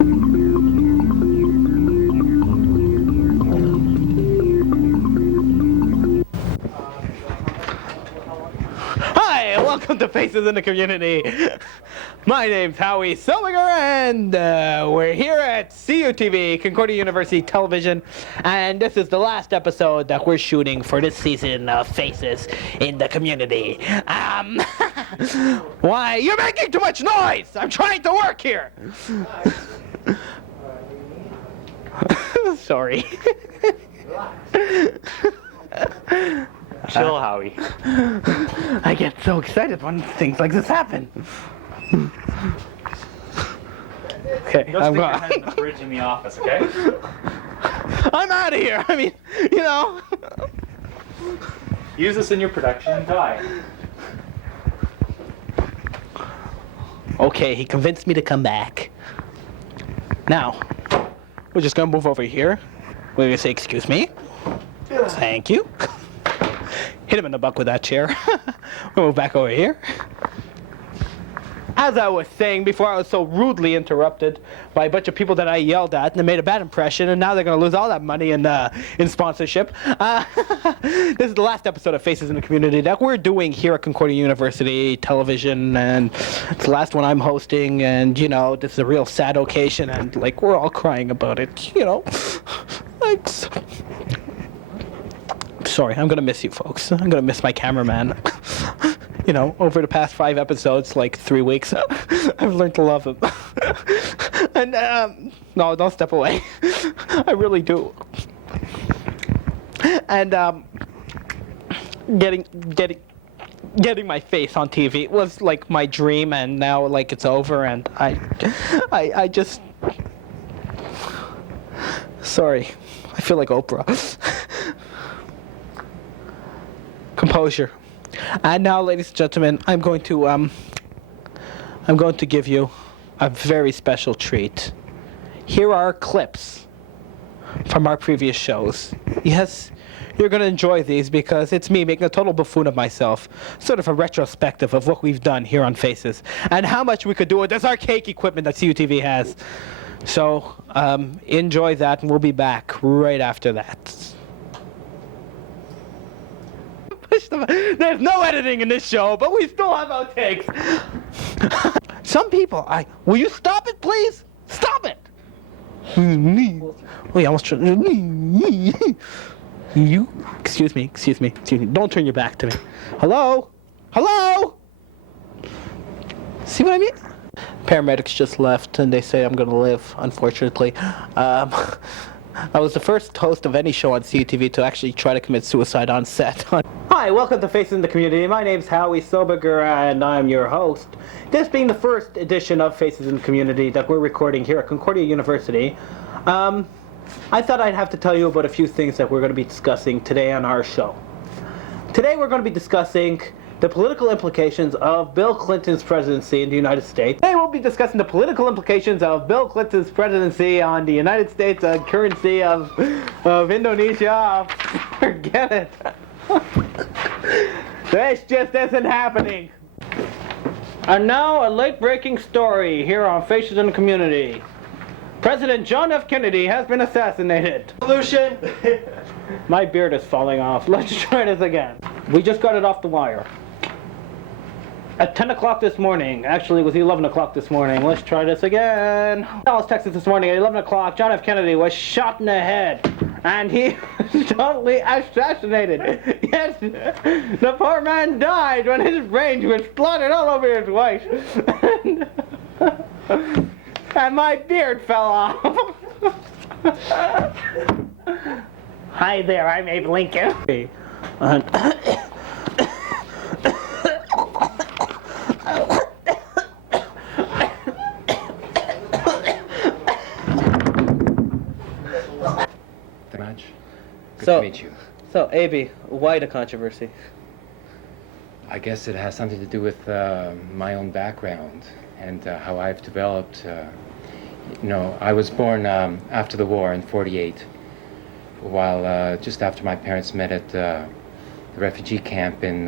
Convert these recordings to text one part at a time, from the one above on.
Hi, and welcome to Faces in the Community. My name's Howie Silvinger, and we're here at CUTV, Concordia University Television, and this is the last episode that we're shooting for this season of Faces in the Community. Why? You're making too much noise! I'm trying to work here! Sorry. Chill, Howie. I get so excited when things like this happen. Okay, Go stick your head in the fridge in the office, okay? I'm out of here. I mean, you know. Use this in your production and die. Okay, he convinced me to come back. Now, we're just gonna move over here. We're gonna say, excuse me. Thank you. Hit him in the butt with that chair. We'll move back over here. As I was saying before, I was so rudely interrupted by a bunch of people that I yelled at, and they made a bad impression, and now they're going to lose all that money in sponsorship. This is the last episode of Faces in the Community that we're doing here at Concordia University Television, and it's the last one I'm hosting, and, you know, this is a real sad occasion, and, like, we're all crying about it, you know. Sorry, I'm going to miss you folks. I'm going to miss my cameraman. You know, over the past 5 episodes, like 3 weeks, I've learned to love him. And, no, don't step away. I really do. And, getting my face on TV was like my dream, and now, like, it's over, and I just... Sorry. I feel like Oprah. Composure. And now, ladies and gentlemen, I'm going to give you a very special treat. Here are clips from our previous shows. Yes, you're going to enjoy these because it's me making a total buffoon of myself, sort of a retrospective of what we've done here on Faces and how much we could do with this archaic equipment that CUTV has. So, enjoy that, and we'll be back right after that. There's no editing in this show, but we still have outtakes. Some people, will you stop it, please? Stop it! We almost tried. You, excuse me. Don't turn your back to me. Hello? See what I mean? Paramedics just left, and they say I'm gonna live, unfortunately. I was the first host of any show on CUTV to actually try to commit suicide on set. Hi, welcome to Faces in the Community. My name's Howie Silvinger, and I'm your host. This being the first edition of Faces in the Community that we're recording here at Concordia University, I thought I'd have to tell you about a few things that we're going to be discussing today on our show. Today we're going to be discussing the political implications of Bill Clinton's presidency in the United States. Today we'll be discussing the political implications of Bill Clinton's presidency on the United States currency of Indonesia. Forget it. This just isn't happening. And now a late-breaking story here on Faces in the Community. President John F. Kennedy has been assassinated. Solution. My beard is falling off. Let's try this again. We just got it off the wire. At 10 o'clock this morning, actually it was 11 o'clock this morning. Let's try this again. Dallas, Texas this morning at 11 o'clock, John F. Kennedy was shot in the head. And he was totally assassinated. Yes, the poor man died when his brains were splattered all over his wife. And my beard fell off. Hi there, I'm Abe Lincoln. Good to meet you. So, Abe, why the controversy? I guess it has something to do with my own background and how I've developed. You know, I was born after the war in '48, while just after my parents met at the refugee camp in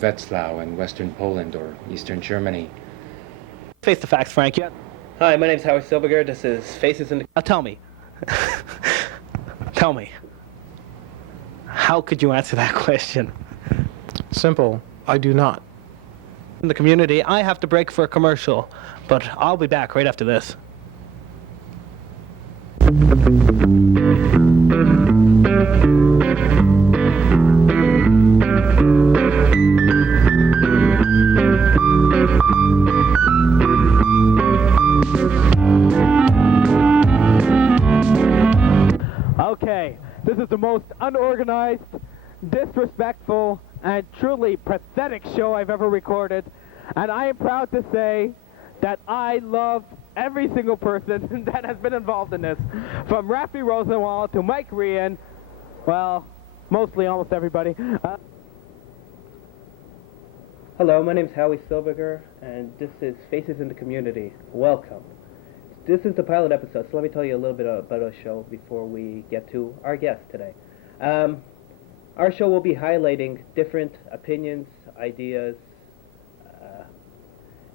Wetzlar in Western Poland or Eastern Germany. Face the facts, Frank. Hi, my name's Howard Silberger. This is Faces in the... tell me. Tell me. How could you answer that question? Simple. I do not. In the community, I have to break for a commercial, but I'll be back right after this. Okay, this is the most unorganized, disrespectful, and truly pathetic show I've ever recorded, and I am proud to say that I love every single person that has been involved in this, from Rafi Rosenwald to Mike Rian, well, mostly almost everybody. Hello, my name is Howie Silberger, and this is Faces in the Community. Welcome. This is the pilot episode, so let me tell you a little bit about our show before we get to our guest today. Our show will be highlighting different opinions, ideas,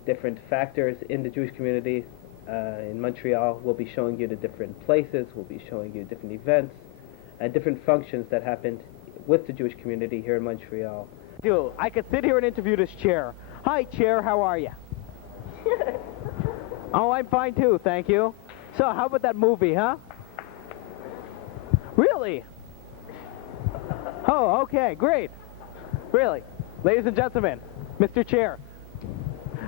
different factors in the Jewish community in Montreal. We'll be showing you the different places, we'll be showing you different events, and different functions that happened with the Jewish community here in Montreal. Dude, I could sit here and interview this chair. Hi, chair, how are you? Oh, I'm fine too, thank you. So, how about that movie, huh? Really? Oh, okay, great. Really? Ladies and gentlemen, Mr. Chair.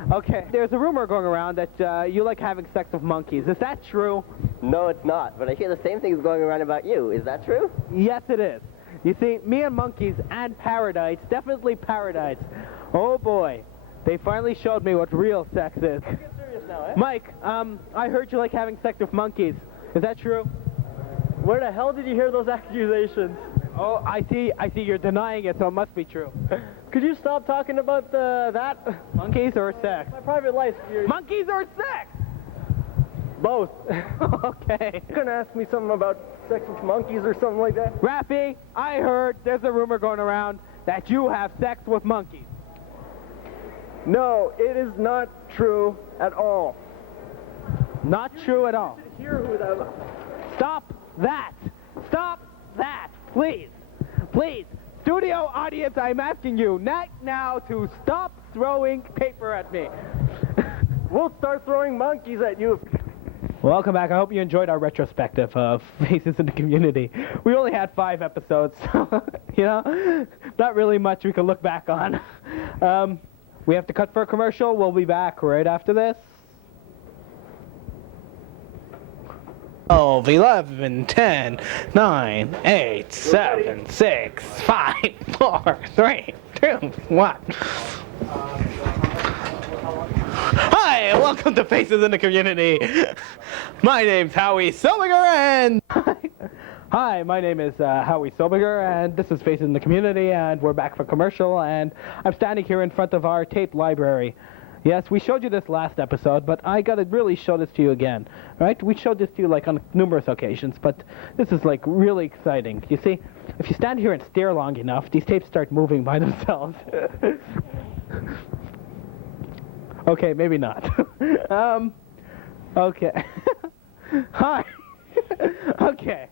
Okay, there's a rumor going around that you like having sex with monkeys. Is that true? No, it's not, but I hear the same things going around about you. Is that true? Yes, it is. You see, me and monkeys and paradites, definitely paradites. Oh boy, they finally showed me what real sex is. Get serious now, eh? Mike, I heard you like having sex with monkeys. Is that true? Where the hell did you hear those accusations? Oh, I see you're denying it, so it must be true. Could you stop talking about that? Monkeys or sex? My private life. Monkeys or sex? Both. Okay. You gonna ask me something about sex with monkeys or something like that? Rafi, I heard there's a rumor going around that you have sex with monkeys. No, it is not true at all. Not true at all. Hear who that. Stop that! Stop that! Please! Please! Studio audience, I'm asking you not now to stop throwing paper at me. We'll start throwing monkeys at you. Welcome back. I hope you enjoyed our retrospective of Faces in the Community. We only had 5 episodes, so, you know, not really much we can look back on. We have to cut for a commercial. We'll be back right after this. 12, 11, 10, 9, 8, 7, 6, 5, 4, 3, 2, 1. Hi, and welcome to Faces in the Community. My name's Howie Silberger, and... Hi, my name is Howie Silberger, and this is Faces in the Community, and we're back for commercial, and I'm standing here in front of our tape library. Yes, we showed you this last episode, but I gotta really show this to you again, right? We showed this to you like on numerous occasions, but this is like really exciting. You see, if you stand here and stare long enough, these tapes start moving by themselves. Okay, maybe not. Okay. Hi. Okay.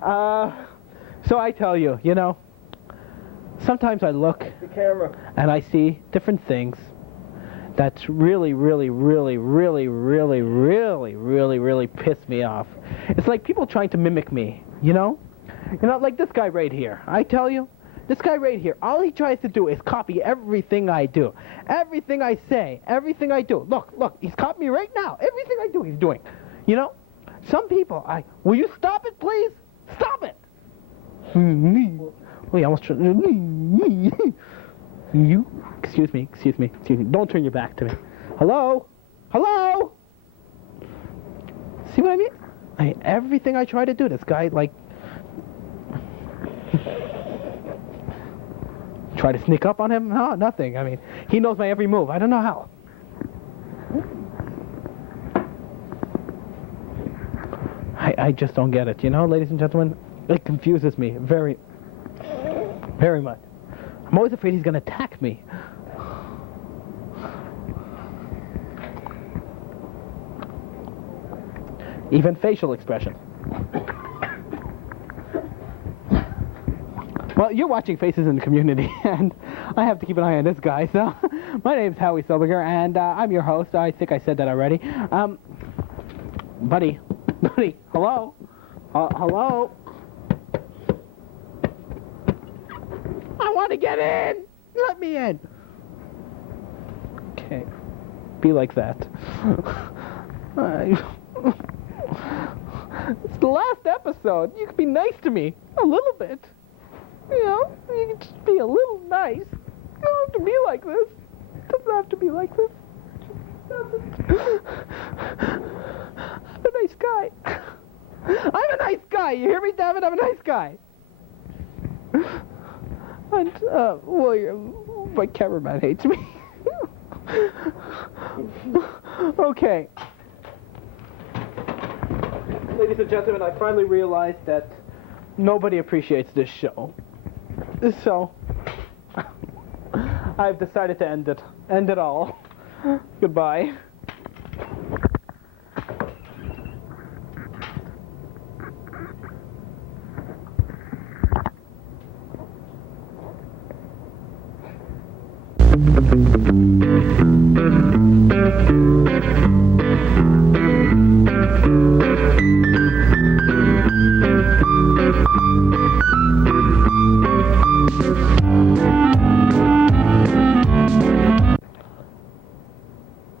So I tell you, you know, sometimes I look The camera. and I see different things that really piss me off. It's like people trying to mimic me, you know? You know, like this guy right here. I tell you, this guy right here, all he tries to do is copy everything I do. Everything I say, everything I do. Look, he's copying me right now. Everything I do, he's doing. You know? Some people, will you stop it, please? Stop it! Oh, you almost tried. You? Excuse me. Don't turn your back to me. Hello? See what I mean? Everything I try to do, this guy, like... Try to sneak up on him? No, nothing. I mean, he knows my every move. I don't know how. I just don't get it, you know, ladies and gentlemen? It confuses me very much. I'm always afraid he's going to attack me. even facial expression. Well, you're watching Faces in the Community, and I have to keep an eye on this guy, so my name's Howie Silberger, and I'm your host. I think I said that already. Buddy, hello? Hello? I want to get in! Let me in! Okay, be like that. It's the last episode. You can be nice to me. A little bit. You know, you can just be a little nice. You don't have to be like this. It doesn't have to be like this. I'm a nice guy. I'm a nice guy. You hear me, David? I'm a nice guy. And, my cameraman hates me. Okay. Ladies and gentlemen, I finally realized that nobody appreciates this show. So, I've decided to end it. End it all. Goodbye.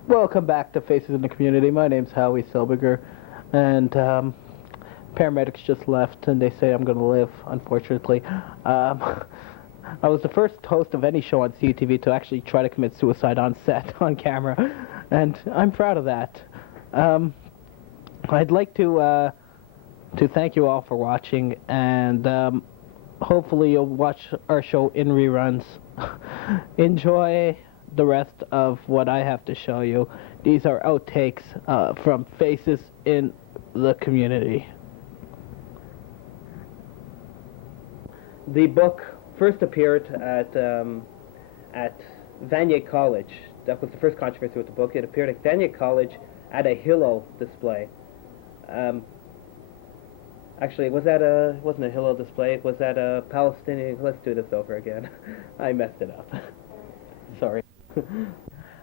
Welcome back to Faces in the Community. My name's Howie Silberger, and paramedics just left, and they say I'm going to live, unfortunately. I was the first host of any show on CUTV to actually try to commit suicide on set, on camera, and I'm proud of that. I'd like to thank you all for watching, and hopefully you'll watch our show in reruns. Enjoy the rest of what I have to show you. These are outtakes from Faces in the Community. The book first appeared at Vanier College. That was the first controversy with the book. It appeared at Vanier College at a Hillel display. Actually, it wasn't a Hillel display. It was at a Palestinian. Let's do this over again. I messed it up. Sorry.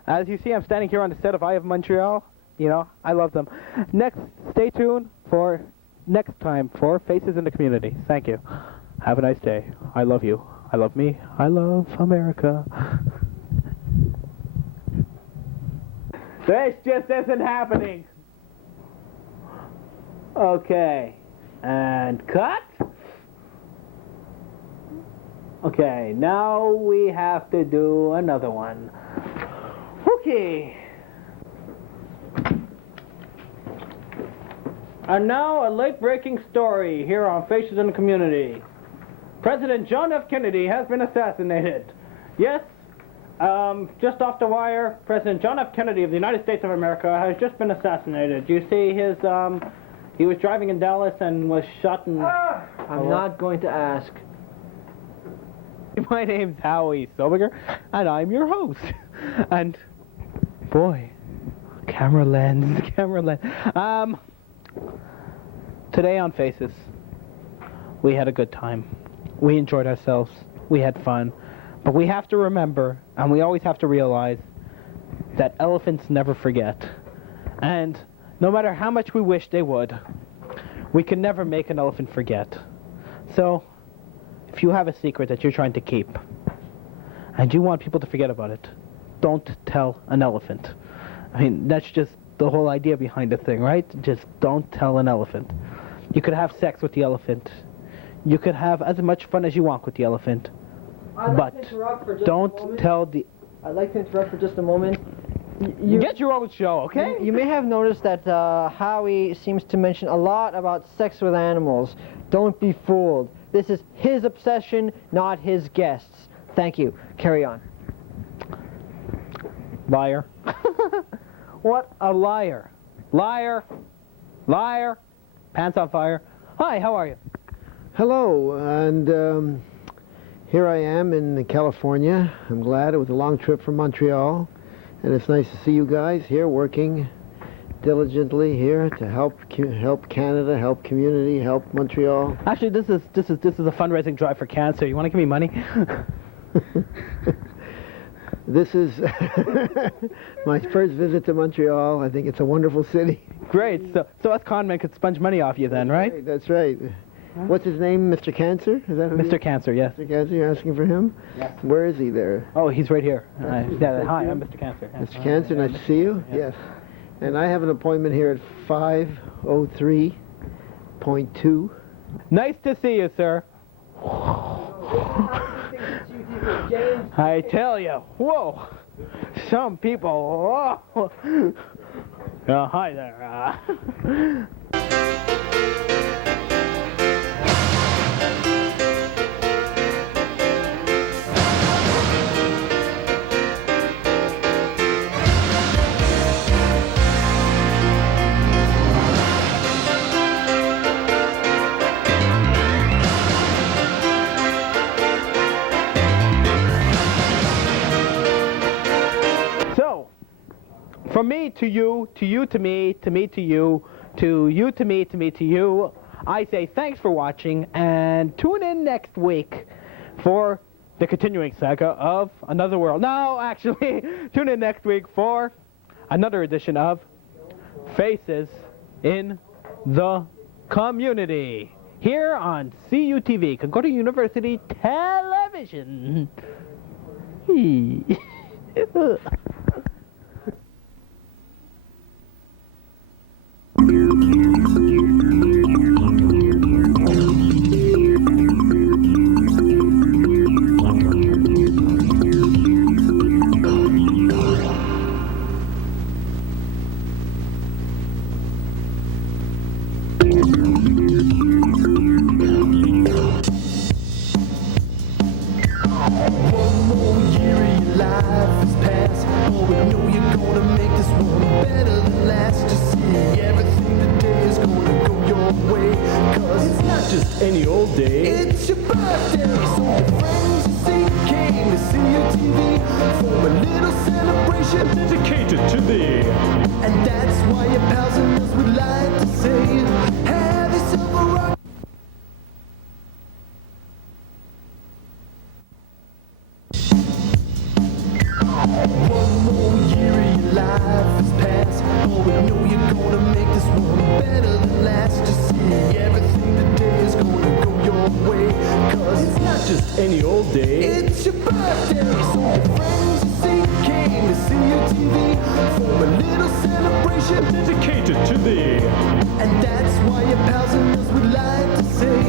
As you see, I'm standing here on the set of Eye of Montreal. You know, I love them. Next, stay tuned for next time for Faces in the Community. Thank you. Have a nice day. I love you. I love me. I love America. This just isn't happening. Okay. And cut. Okay, now we have to do another one. Okay. And now a late-breaking story here on Faces in the Community. President John F. Kennedy has been assassinated. Yes, just off the wire, President John F. Kennedy of the United States of America has just been assassinated. You see his, he was driving in Dallas and was shot in... I'm not going to ask. My name's Howie Silberger, and I'm your host. And, boy, camera lens. Today on Faces, we had a good time. We enjoyed ourselves. We had fun. But we have to remember, and we always have to realize, that elephants never forget. And no matter how much we wish they would, we can never make an elephant forget. So, if you have a secret that you're trying to keep, and you want people to forget about it, don't tell an elephant. I mean, that's just the whole idea behind the thing, right? Just don't tell an elephant. You could have sex with the elephant. You could have as much fun as you want with the elephant. But don't tell the... I'd like to interrupt for just a moment. You get your own show, okay? You may have noticed that Howie seems to mention a lot about sex with animals. Don't be fooled. This is his obsession, not his guests. Thank you. Carry on. Liar. What a liar. Liar. Liar. Pants on fire. Hi, how are you? Hello, and here I am in California. I'm glad. It was a long trip from Montreal, and it's nice to see you guys here working diligently here to help help Canada, help community, help Montreal. Actually, this is a fundraising drive for cancer. You want to give me money? This is my first visit to Montreal. I think it's a wonderful city. Great. So us con men could sponge money off you then, right? That's right. What's his name? Mr. Cancer? Is that who Mr. Cancer, yes. Mr. Cancer, you're asking for him? Yes. Where is he there? Oh, he's right here. Hi, I'm Mr. Cancer. Mr. Cancer, nice to see you. Yes. And I have an appointment here at 5:03.2. Nice to see you, sir. I tell you, whoa, some people, whoa. Hi there. From me to you to me, to me to you, to you to me to you, I say thanks for watching and tune in next week for the continuing saga of Another World. No, actually, tune in next week for another edition of Faces in the Community here on CUTV, Concordia University Television. Any old day. It's your birthday, so your friends you see came to see your TV for a little celebration Dedicated to thee. And that's why your pals and us would like to say, have yourself a rock. One more year of your life has passed. Oh, we know you're gonna make this one better than last. Just see everything today is gonna go your way. Cause it's not just Any old day. it's your birthday, so your friends you see came to see your TV for a little celebration. Dedicated to thee. And that's why your pals and us would like to say,